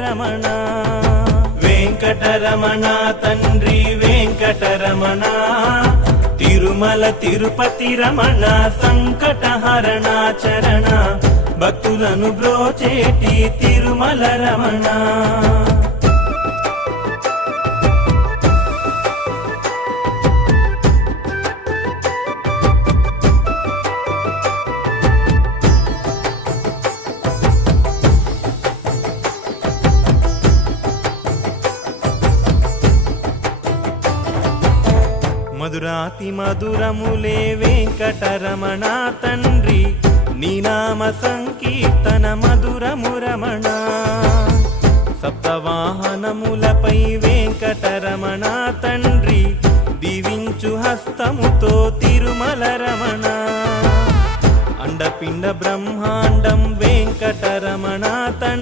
రమణ వెంకటరమణ తండ్రి వెంకటరమణ తిరుమల తిరుపతి రమణ సంకటహరణ చరణ భక్తులను బ్రోచేటి తిరుమల రమణ మధురాతి మధురములే వెంకటరమణ తండ్రి నీ నామ సంకీర్తన మధురము రమణ సప్తవాహనములపై వెంకటరమణ తండ్రి దీవించు హస్తముతో తిరుమల రమణ అండపిండ బ్రహ్మాండం